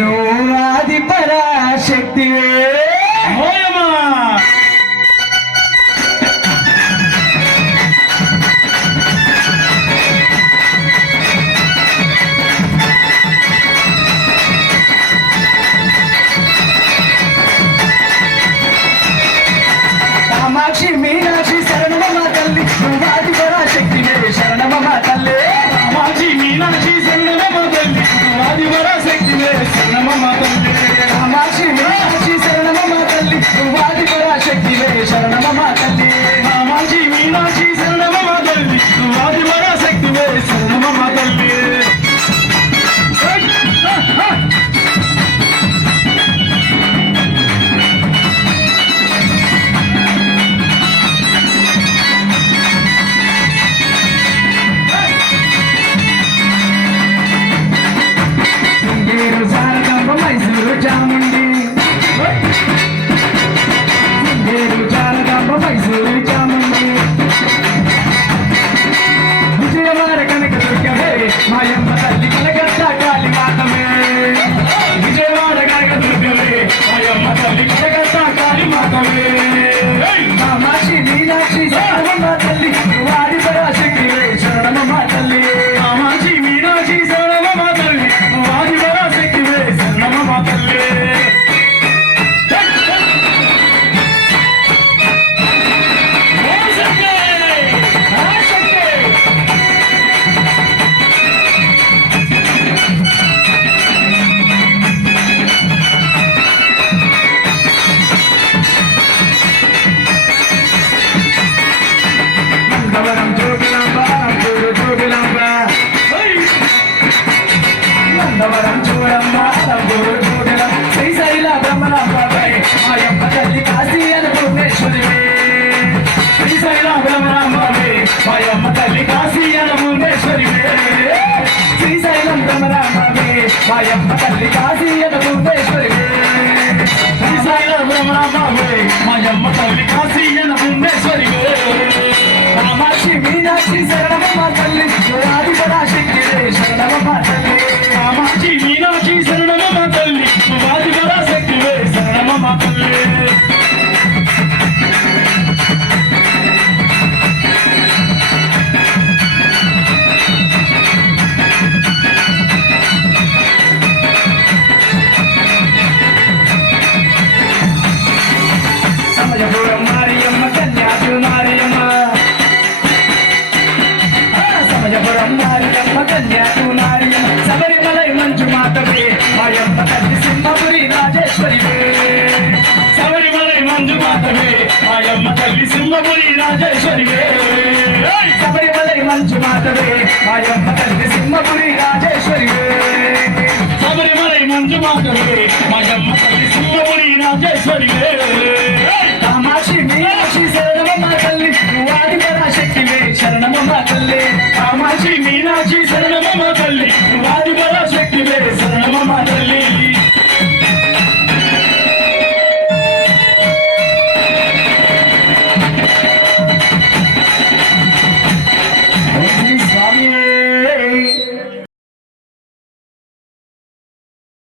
నువ్వు ఆది పరాశక్తివే. కామాక్షి మీనాక్షి శరణమమ్మ తల్లి నువ్వు ఆది పరాశక్తివే. శరణమమ్మ తల్లి కామాక్షి మీనాక్షి శరణమమ్మ తల్లి నువ్వు ఆది పరాశక్తివే. శరణమమ్మ తల్లి కామాక్షి మీనాక్షి శరణమమ్మ తల్లి నువ్వు ఆది పరాశక్తివే. శరణమమ్మ తల్లి కామాక్షి మీనాక్షి శరణమమ్మ తల్లి నువ్వు ఆది పరాశక్తివే. శరణమమ్మ తల్లి శృంగేరు జారకంబ మైసూరు చాముండి. శృంగేరు జారకంబ మైసూరు చాముండి. విజయవాడ కనక దుర్గమే మాయమ్మ తల్లి కలగట్ట కాళీ మాతమే. విజయవాడ కనక దుర్గమే మాయమ్మ తల్లి కలగట్ట కాళీ మాతమే. కామాక్షి మీనాక్షి శరణమమ్మ తల్లి నువ్వు ఆది పరాశక్తివే. శరణమమ్మ తల్లి కామాక్షి మీనాక్షి శరణమమ్మ తల్లి నువ్వు ఆది పరాశక్తివే. శరణమమ్మ తల్లి నందవరం జోగులాంబ నందూరు జోగులాంబ. నందవరం చూడమ్మ నందూరు జోగులాంబ. శ్రీశైల బ్రహ్మరాంబవే మాయమ్మ తల్లి కాశీ అన్నపూర్ణేశ్వరివే. శ్రీశైల బ్రహ్మరాంబవే మాయమ్మ తల్లి కాశీ అన్నపూర్ణేశ్వరివే. శ్రీశైలం బ్రహ్మరాంబవే మాయమ్మ తల్లి కాశీ అన్నపూర్ణేశ్వరివే. శ్రీశైల బ్రహ్మరాంబవే మాయమ్మ తల్లి కాశీ అన్నపూర్ణేశ్వరివే. కామాక్షి మీనాక్షి శరణమమ్మ తల్లి నువ్వు ఆది పరాశక్తివే. శరణమమ్మ తల్లి కామాక్షి మీనాక్షి శరణమమ్మ తల్లి నువ్వు ఆది పరాశక్తివే. శరణమమ్మ తల్లి సమయపురం మారియమ్మ కన్యాకు మారియమ్మ. సమయపురం మారియమ్మ కన్యాకు మారియమ్మ. శబరిమలై మంజు మాతవే మాయమ్మ తల్లి సింహపురి రాజేశ్వరివే. శబరిమలై మంజు మాతవే మాయమ్మ తల్లి సింహపురి రాజేశ్వరివే. శబరిమలై మంజు మాతవే మాయమ్మ తల్లి సింహపురి రాజేశ్వరివే. శబరిమలై మంజు మాతవే మాయమ్మ తల్లి సింహపురి రాజేశ్వరివే. కామాక్షి మీనాక్షి శరణమమ్మ తల్లి నువ్వు ఆది పరాశక్తివే. శరణమమ్మ తల్లి కామాక్షి మీనాక్షి శరణమమ్మ తల్లి నువ్వు ఆది పరాశక్తివే.